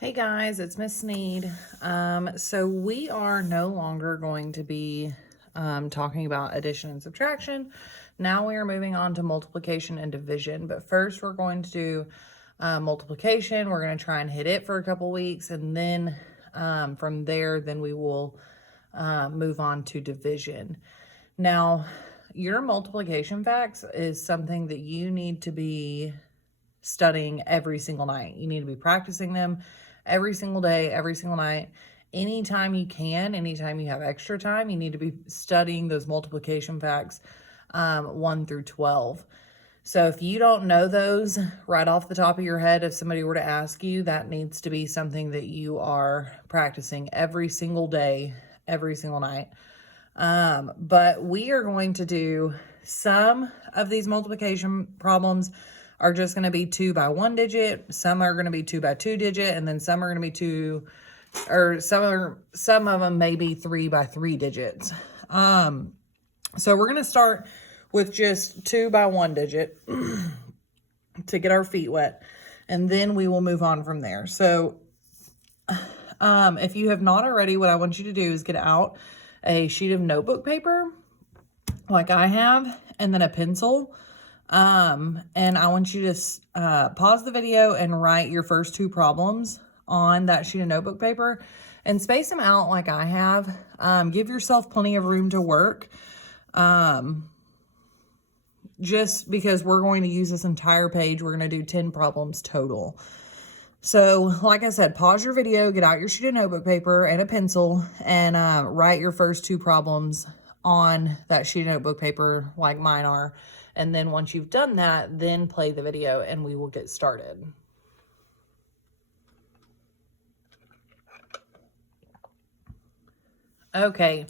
Hey guys, it's Miss Sneed. So we are no longer going to be talking about addition and subtraction. Now we are moving on to multiplication and division. But first we're going to do multiplication. We're going to try and hit it for a couple weeks. And then from there, then we will move on to division. Now, your multiplication facts is something that you need to be studying every single night. You need to be practicing them every single day, every single night. Anytime you can, anytime you have extra time, you need to be studying those multiplication facts 1 through 12. So if you don't know those right off the top of your head, if somebody were to ask you, that needs to be something that you are practicing every single day, every single night. But we are going to do some of these multiplication problems are just going to be 2 by 1 digit. Some are going to be 2 by 2 digit, and then some are going to be some of them may be 3 by 3 digits. So we're going to start with just 2 by 1 digit to get our feet wet, and then we will move on from there. So, if you have not already, what I want you to do is get out a sheet of notebook paper like I have, and then a pencil. And I want you to pause the video and write your first 2 problems on that sheet of notebook paper and space them out like I have. Give yourself plenty of room to work. Just because we're going to use this entire page, we're going to do 10 problems total. So, like I said, pause your video, get out your sheet of notebook paper and a pencil, and write your first 2 problems on that sheet of notebook paper like mine are. And then once you've done that, then play the video and we will get started. Okay,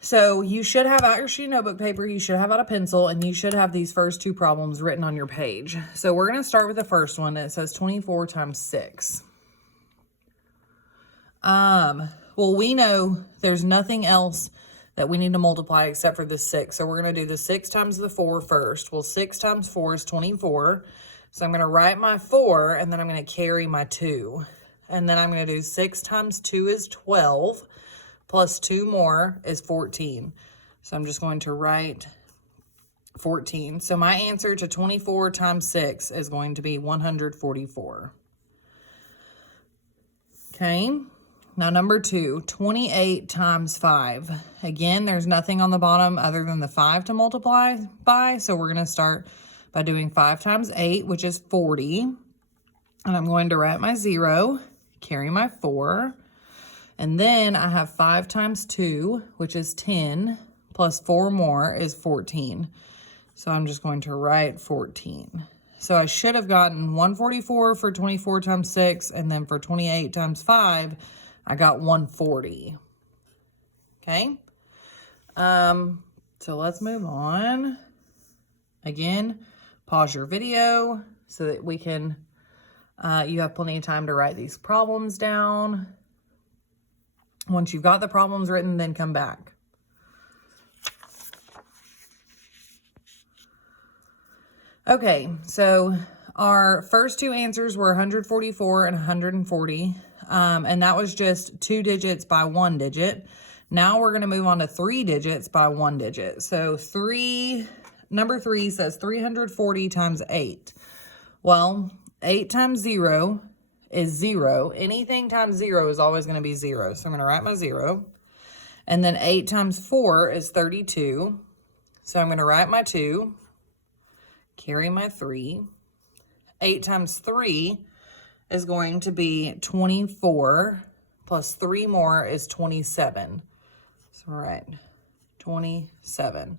so you should have out your sheet of notebook paper, you should have out a pencil, and you should have these first 2 problems written on your page. So we're going to start with the first one. It says 24 times 6. Well, we know there's nothing else that we need to multiply except for the 6. So we're going to do the 6 times the 4 first. Well, 6 times 4 is 24. So I'm going to write my 4, and then I'm going to carry my 2. And then I'm going to do 6 times 2 is 12, plus 2 more is 14. So I'm just going to write 14. So my answer to 24 times 6 is going to be 144. Okay. Now, number 2, 28 times 5. Again, there's nothing on the bottom other than the 5 to multiply by. So we're going to start by doing 5 times 8, which is 40. And I'm going to write my 0, carry my 4. And then I have 5 times 2, which is 10, plus 4 more is 14. So I'm just going to write 14. So I should have gotten 144 for 24 times 6, and then for 28 times 5, I got 140. Okay. So let's move on. Again, pause your video so that we can, you have plenty of time to write these problems down. Once you've got the problems written, then come back. Okay, so our first 2 answers were 144 and 140. And that was just 2 digits by 1 digit. Now we're going to move on to 3 digits by 1 digit. So number 3 says 340 times 8. Well, 8 times 0 is 0. Anything times 0 is always going to be 0. So I'm going to write my 0. And then 8 times 4 is 32. So I'm going to write my 2, carry my 3. 8 times 3 is going to be 24, plus 3 more is 27. So, all right, 27.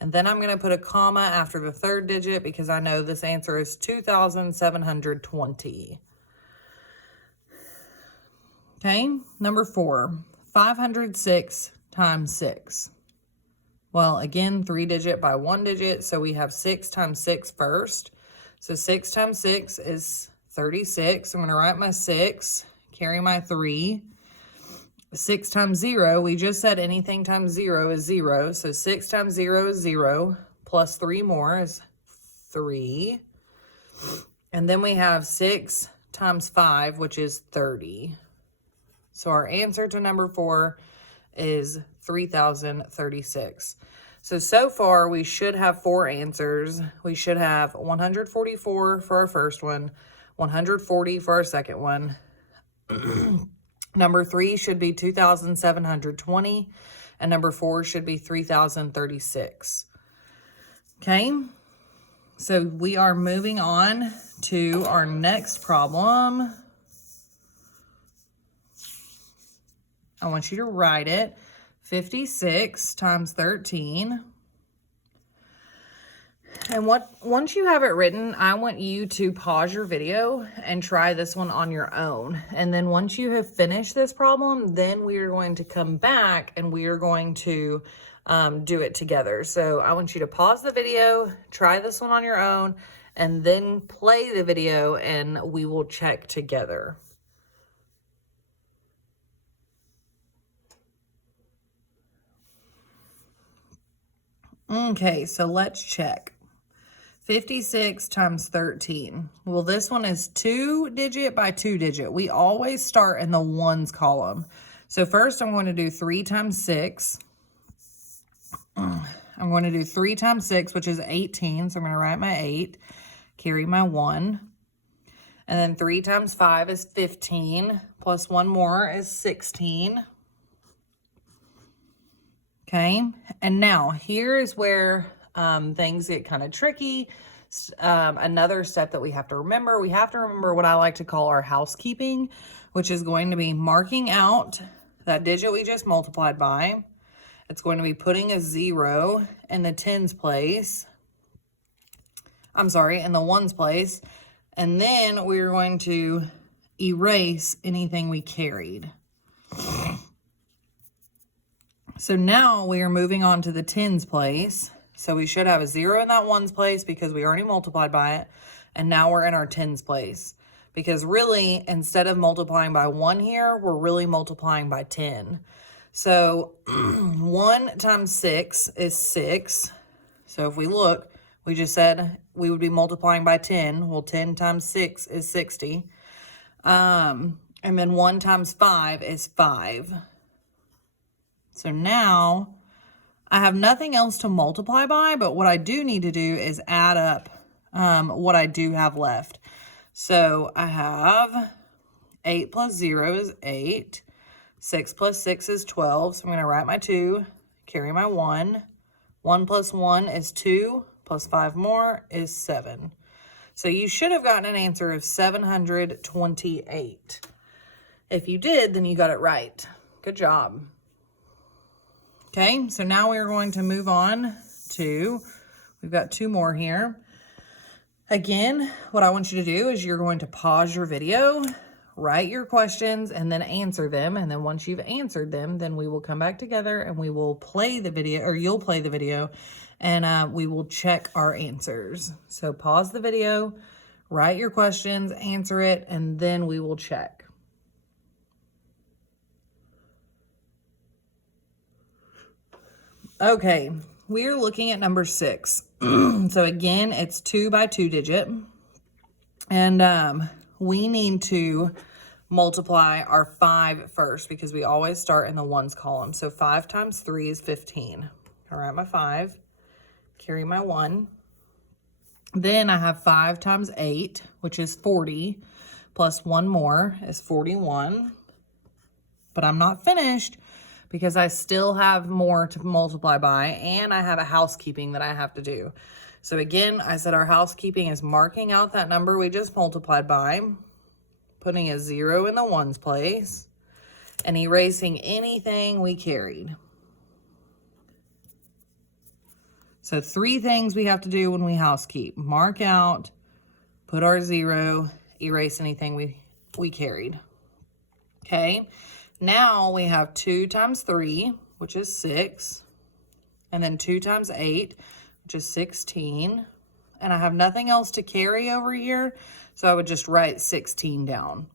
And then I'm going to put a comma after the 3rd digit because I know this answer is 2,720. Okay, number 4, 506 times 6. Well, again, 3 digit by 1 digit, so we have 6 times 6 first. So 6 times 6 is 36. I'm going to write my 6, carry my 3. 6 times 0, we just said anything times 0 is 0. So 6 times 0 is 0, plus 3 more is 3. And then we have 6 times 5, which is 30. So our answer to number 4 is 3,036. So far we should have 4 answers. We should have 144 for our first one, 140 for our second one. Number 3 should be 2,720, and number 4 should be 3,036. Okay, so we are moving on to our next problem. I want you to write it. 56 times 13. And once you have it written, I want you to pause your video and try this one on your own. And then once you have finished this problem, then we are going to come back and we are going to do it together. So I want you to pause the video, try this one on your own, and then play the video and we will check together. Okay, so let's check. 56 times 13. Well, this one is 2-digit by 2-digit. We always start in the ones column. So first I'm going to do 3 times 6. I'm going to do 3 times 6, which is 18. So I'm going to write my 8, carry my 1. And then 3 times 5 is 15, plus 1 more is 16. Okay, and now here is where things get kind of tricky. Another step that we have to remember what I like to call our housekeeping, which is going to be marking out that digit we just multiplied by. It's going to be putting a 0 in the tens place. I'm sorry, in the ones place. And then we're going to erase anything we carried. So now we are moving on to the tens place. So we should have a 0 in that ones place because we already multiplied by it. And now we're in our tens place. Because really, instead of multiplying by 1 here, we're really multiplying by 10. So 1 times 6 is 6. So if we look, we just said we would be multiplying by 10. Well, 10 times 6 is 60. And then 1 times 5 is 5. So now I have nothing else to multiply by, but what I do need to do is add up what I do have left. So I have 8 plus 0 is 8. 6 plus 6 is 12. So I'm going to write my 2, carry my 1. 1 plus 1 is 2, plus 5 more is 7. So you should have gotten an answer of 728. If you did, then you got it right. Good job. Okay, so now we're going to move on to, we've got 2 more here. Again, what I want you to do is you're going to pause your video, write your questions, and then answer them. And then once you've answered them, then we will come back together and we will play the video, or you'll play the video, and we will check our answers. So pause the video, write your questions, answer it, and then we will check. Okay, we're looking at number 6. So again, it's 2 by 2 digit. And we need to multiply our 5 first because we always start in the ones column. So 5 times 3 is 15. I'll write my 5, carry my 1. Then I have 5 times 8, which is 40, plus 1 more is 41. But I'm not finished, because I still have more to multiply by, and I have a housekeeping that I have to do. So again, I said our housekeeping is marking out that number we just multiplied by, putting a 0 in the ones place, and erasing anything we carried. So 3 things we have to do when we housekeep. Mark out, put our 0, erase anything we carried. Okay. Now we have 2 times 3, which is 6, and then 2 times 8, which is 16, and I have nothing else to carry over here, so I would just write 16 down.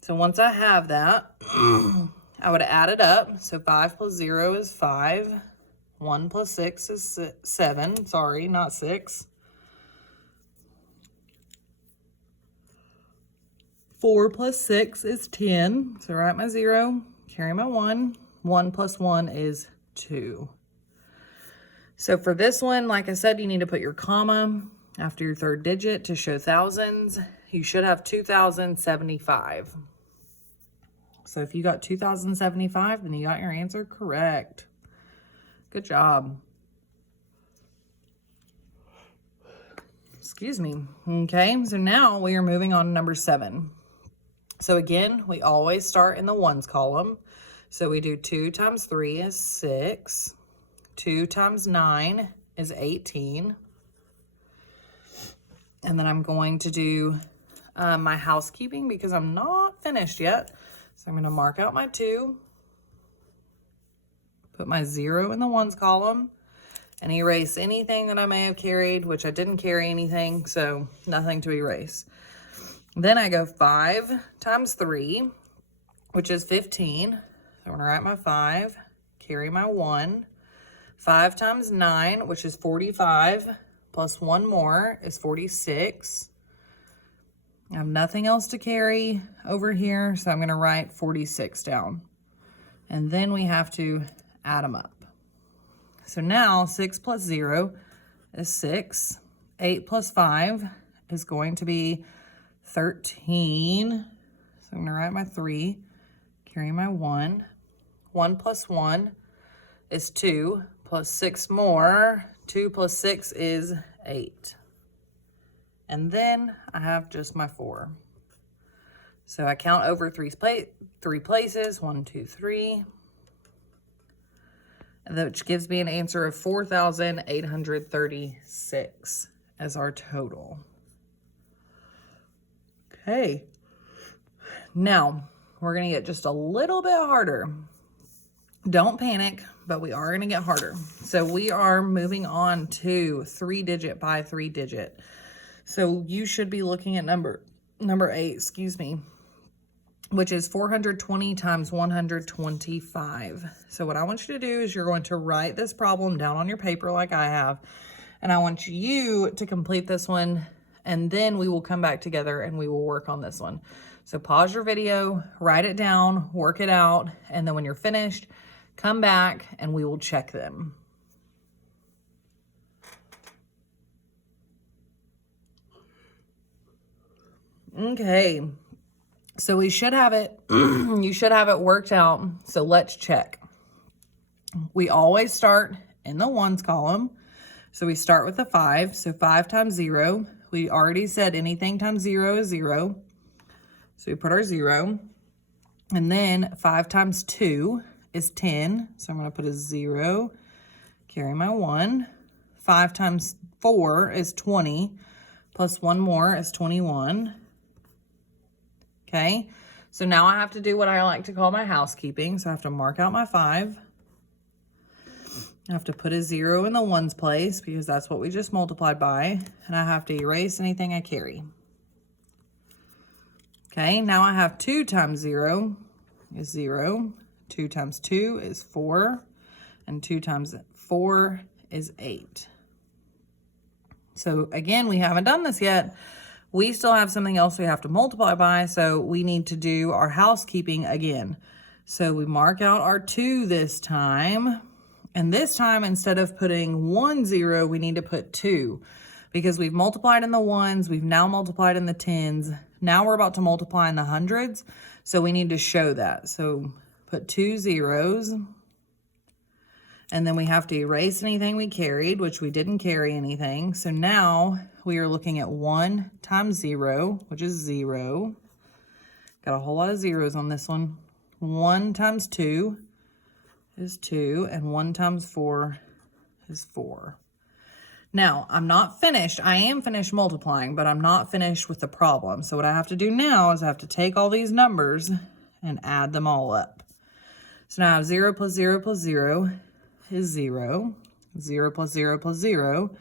So once I have that, I would add it up. So 5 plus 0 is 5, 1 plus 6 is 7, sorry, not 6. 4 plus 6 is 10. So write my 0, carry my 1. 1 plus 1 is 2. So for this one, like I said, you need to put your comma after your third digit to show thousands. You should have 2,075. So if you got 2,075, then you got your answer correct. Good job. Excuse me. Okay, so now we are moving on to number 7. So again, we always start in the ones column. So we do 2 times 3 is 6. 2 times 9 is 18. And then I'm going to do my housekeeping because I'm not finished yet. So I'm going to mark out my 2. Put my 0 in the ones column. And erase anything that I may have carried, which I didn't carry anything, so nothing to erase. Then I go 5 times 3, which is 15. So I'm gonna write my 5, carry my 1. 5 times 9, which is 45, plus 1 more is 46. I have nothing else to carry over here, so I'm gonna write 46 down. And then we have to add them up. So now 6 plus 0 is 6. 8 plus 5 is going to be 13. So I'm going to write my 3, carry my 1. 1 plus 1 is 2, plus 6 more. 2 plus 6 is 8. And then I have just my 4. So I count over three places. 1, 2, 3. Which gives me an answer of 4,836 as our total. Okay. Now, we're going to get just a little bit harder. Don't panic, but we are going to get harder. So we are moving on to 3-digit by 3-digit. So you should be looking at number 8, excuse me, which is 420 times 125. So what I want you to do is you're going to write this problem down on your paper like I have, and I want you to complete this one, and then we will come back together and we will work on this one. So pause your video, write it down, work it out, and then when you're finished, come back and we will check them. Okay. So we should have it, you should have it worked out. So let's check. We always start in the ones column. So we start with the 5. So 5 times 0. We already said anything times 0 is 0. So we put our 0. And then 5 times 2 is 10. So I'm going to put a 0, carry my 1. 5 times 4 is 20. Plus 1 more is 21. Okay, so now I have to do what I like to call my housekeeping. So I have to mark out my 5. I have to put a 0 in the ones place because that's what we just multiplied by. And I have to erase anything I carry. Okay, now I have 2 times 0 is 0. 2 times 2 is 4. And 2 times 4 is 8. So again, we haven't done this yet. We still have something else we have to multiply by, so we need to do our housekeeping again. So we mark out our 2 this time, and this time instead of putting 1 0, we need to put 2 because we've multiplied in the ones, we've now multiplied in the tens. Now we're about to multiply in the hundreds, so we need to show that. So put 2 zeros, and then we have to erase anything we carried, which we didn't carry anything. So now we are looking at 1 times 0, which is 0. Got a whole lot of zeros on this one. 1 times 2 is 2, and 1 times 4 is 4. Now, I'm not finished. I am finished multiplying, but I'm not finished with the problem. So what I have to do now is I have to take all these numbers and add them all up. So now I have 0 plus 0 plus 0 is 0. 0 plus 0 plus 0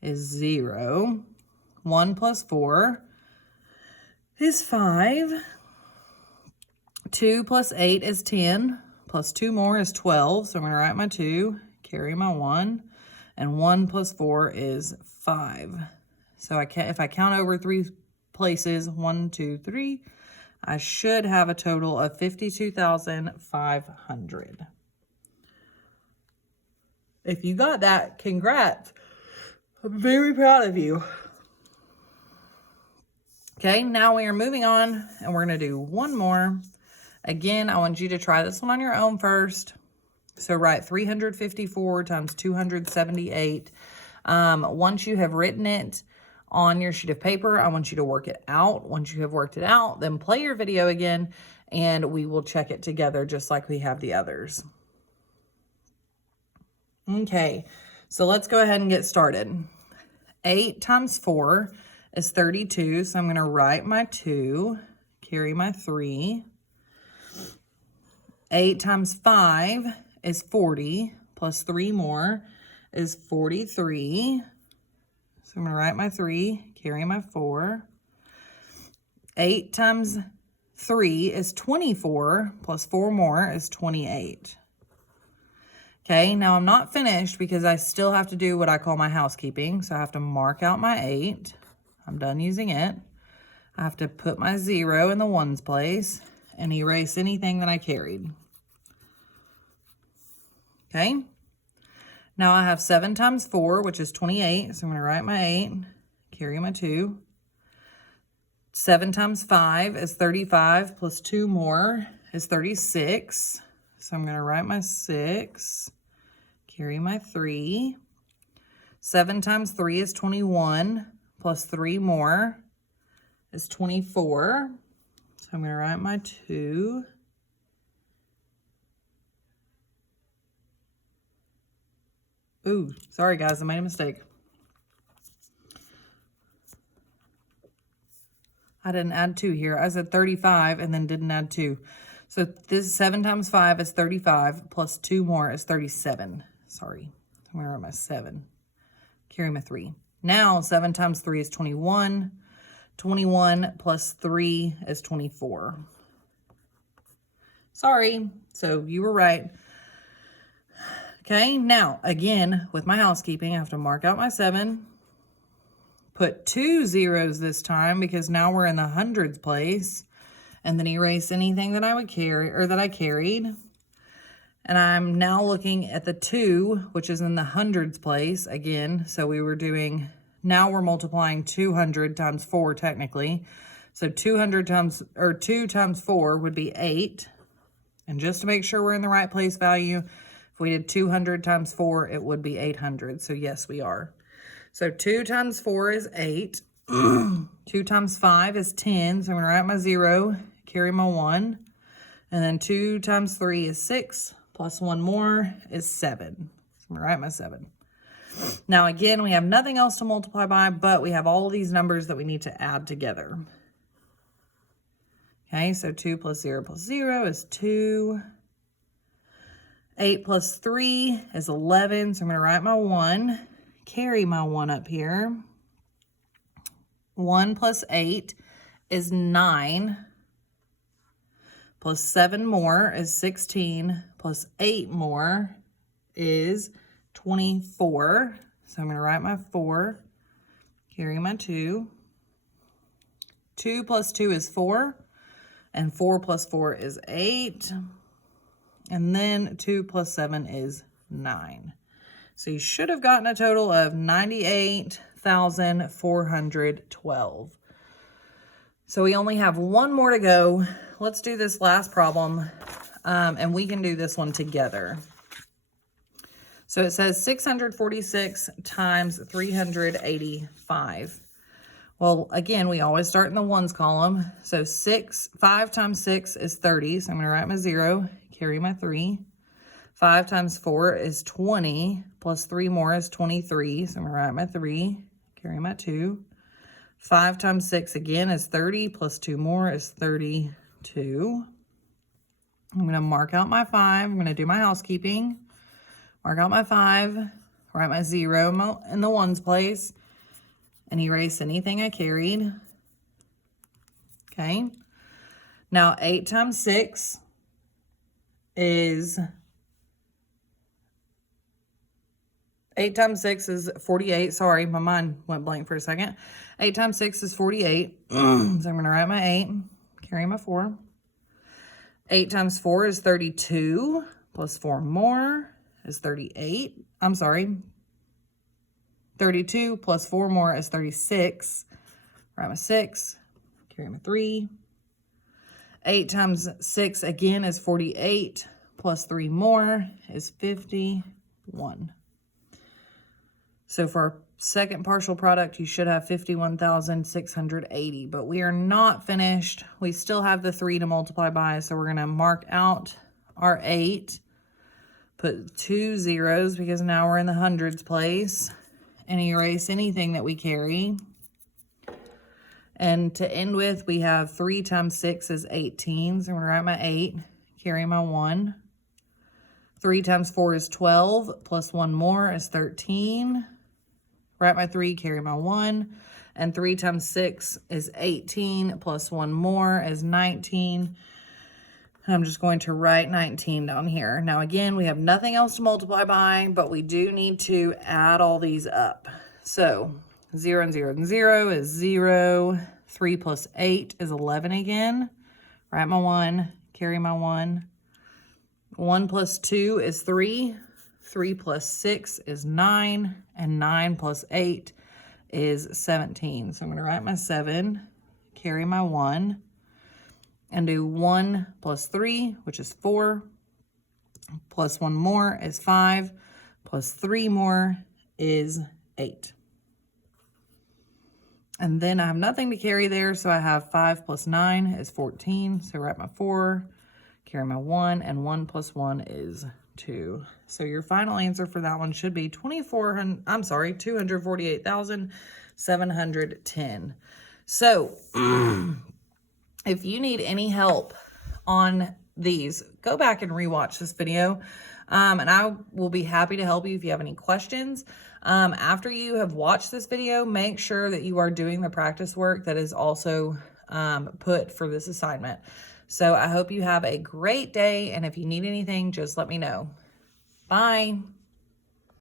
is 0. 1 plus 4 is 5. 2 plus 8 is 10. Plus 2 more is 12. So I'm going to write my 2, carry my 1. And 1 plus 4 is 5. So if I count over 3 places, 1, 2, 3, I should have a total of 52,500. If you got that, congrats. I'm very proud of you. Okay, now we are moving on and we're going to do one more. Again, I want you to try this one on your own first. So write 354 times 278. Once you have written it on your sheet of paper, I want you to work it out. Once you have worked it out, then play your video again and we will check it together just like we have the others. Okay, so let's go ahead and get started. 8 times 4 is 32, so I'm going to write my 2, carry my 3. 8 times 5 is 40, plus 3 more is 43. So I'm going to write my 3, carry my 4. 8 times 3 is 24, plus 4 more is 28. Okay, now I'm not finished because I still have to do what I call my housekeeping. So I have to mark out my 8. I'm done using it. I have to put my 0 in the ones place and erase anything that I carried. Okay, now I have 7 times 4, which is 28. So I'm going to write my 8, carry my 2. 7 times 5 is 35, plus 2 more is 36. So I'm going to write my 6, carry my 3. 7 times 3 is 21, plus 3 more is 24. So I'm going to write my 2. Ooh, sorry guys, I made a mistake. I didn't add 2 here. I said 35 and then didn't add 2. So this 7 times 5 is 35, plus 2 more is 37. Sorry, I'm going to write my 7. Carry my 3. Now 7 times 3 is 21. 21 plus 3 is 24. Sorry, so you were right. Okay, now again, with my housekeeping, I have to mark out my 7. Put 2 zeros this time because now we're in the hundreds place. And then erase anything that I would carry or that I carried. And I'm now looking at the 2, which is in the hundreds place again. So we were doing, now we're multiplying 200 times 4 technically. So 200 times, or 2 times 4 would be 8. And just to make sure we're in the right place value, if we did 200 times 4, it would be 800. So yes, we are. So 2 times 4 is 8. 2 times 5 is 10. So I'm going to write my 0, carry my 1. And then 2 times 3 is 6. Plus 1 more is 7. So I'm going to write my 7. Now again, we have nothing else to multiply by, but we have all of these numbers that we need to add together. Okay, so 2 plus 0 plus 0 is 2. 8 plus 3 is 11. So I'm going to write my 1, carry my 1 up here. 1 plus 8 is 9. Plus 7 more is 16. Plus 8 more is 24. So I'm going to write my 4, carry my 2. 2 plus 2 is 4. And 4 plus 4 is 8. And then 2 plus 7 is 9. So you should have gotten a total of 98,412. So we only have one more to go. Let's do this last problem, and we can do this one together. So it says 646 times 385. Well, again, we always start in the ones column. So 5 times 6 is 30. So I'm going to write my 0, carry my 3. 5 times 4 is 20, plus 3 more is 23. So I'm going to write my 3, carry my 2. 5 times 6 again is 30, plus 2 more is 32. I'm going to mark out my 5. I'm going to do my housekeeping. Mark out my 5, write my 0 in the ones place, and erase anything I carried. Okay. Now 8 times 6 is 48. Sorry, my mind went blank for a second. 8 times 6 is 48. So I'm going to write my 8, carry my 4. 8 times 4 is 32, plus 4 more is 38. I'm sorry, 32 plus 4 more is 36. Write my 6, carry my 3. 8 times 6 again is 48, plus 3 more is 51. So for our second partial product, you should have 51,680, but we are not finished. We still have the 3 to multiply by, so we're gonna mark out our 8, put 2 zeros because now we're in the hundreds place, and erase anything that we carry. And to end with, we have 3 times 6 is 18, so I'm gonna write my 8, carry my 1. 3 times 4 is 12, plus 1 more is 13. Write my 3, carry my 1. And 3 times 6 is 18, plus 1 more is 19. And I'm just going to write 19 down here. Now again, we have nothing else to multiply by, but we do need to add all these up. So 0 and 0 and 0 is 0. 3 plus 8 is 11 again. Write my 1, carry my 1. 1 plus 2 is 3. 3 plus 6 is 9. And 9 plus 8 is 17. So I'm going to write my 7, carry my 1, and do 1 plus 3, which is 4. Plus 1 more is 5. Plus 3 more is 8. And then I have nothing to carry there, so I have 5 plus 9 is 14. So write my 4, carry my 1, and 1 plus 1 is 2. So your final answer for that one should be 248,710. So if you need any help on these, go back and rewatch this video. And I will be happy to help you if you have any questions. After you have watched this video, make sure that you are doing the practice work that is also put for this assignment. So I hope you have a great day, and if you need anything, just let me know. Bye.